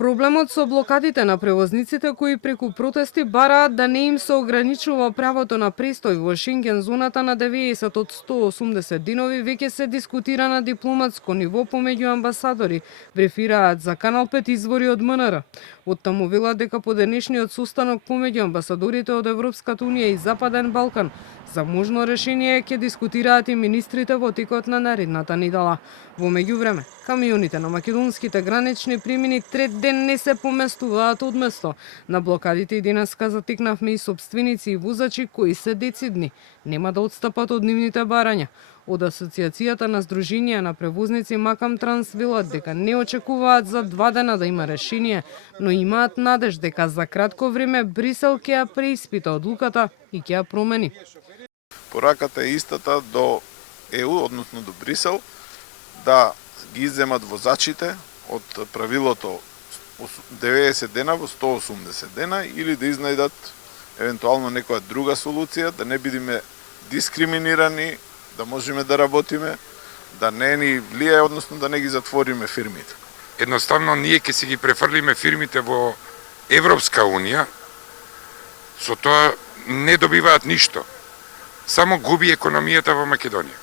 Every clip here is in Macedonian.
Проблемот со блокадите на превозниците кои преку протести бараат да не им се ограничува правото на престој во Шенген зоната на 90 од 180 динови веќе се дискутира на дипломатско ниво помеѓу амбасадори, брефираат за Канал 5 извори од МНР. Оттаму велат дека по денешниот состанок помеѓу амбасадорите од Европската унија и Западен Балкан за можно решение ќе дискутираат и министрите во текот на наредната недела. Во меѓувреме, камионите на македонските гранични премини трет ден не се поместуваат од место. На блокадите и денеска затекнавме и сопственици и возачи кои се децидни. Нема да отстапат од нивните барања. Од Асоциацијата на Сдруженија на превозници Макам Транс велат дека не очекуваат за 2 дена да има решение, но имаат надеж дека за кратко време Брисел ќе ја преиспита одлуката и ќе ја промени. Пораката е истата до ЕУ, односно до Брисел, да ги изземат возачите од правилото 90 дена во 180 дена или да изнајдат евентуално некоја друга солуција, да не бидеме дискриминирани, да можеме да работиме, да не ни влијае, односно да не ги затвориме фирмите. Едноставно ние ќе си ги префрлиме фирмите во Европска унија, со тоа не добиваат ништо. Само губи економијата во Македонија.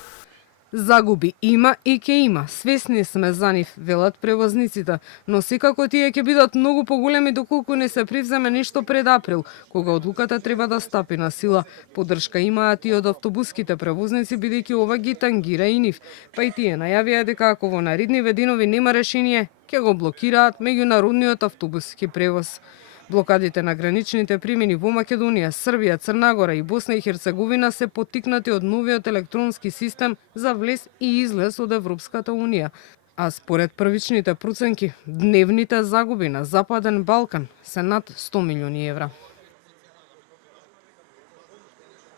Загуби има и ќе има, свесни сме за нив, велат превозниците, но секако тие ќе бидат многу поголеми доколку не се превземе нешто пред април, кога одлуката треба да стапи на сила. Поддршка имаат и од автобуските превозници, бидејќи ова ги тангира и нив. Па и тие најавија дека ако во наредниве денови нема решение, ќе го блокираат меѓународниот автобуски превоз. Блокадите на граничните премини во Македонија, Србија, Црна Гора и Босна и Херцеговина се поттикнати од новиот електронски систем за влез и излез од Европската унија. А според првичните проценки, дневните загуби на Западен Балкан се над 100 милиони евра.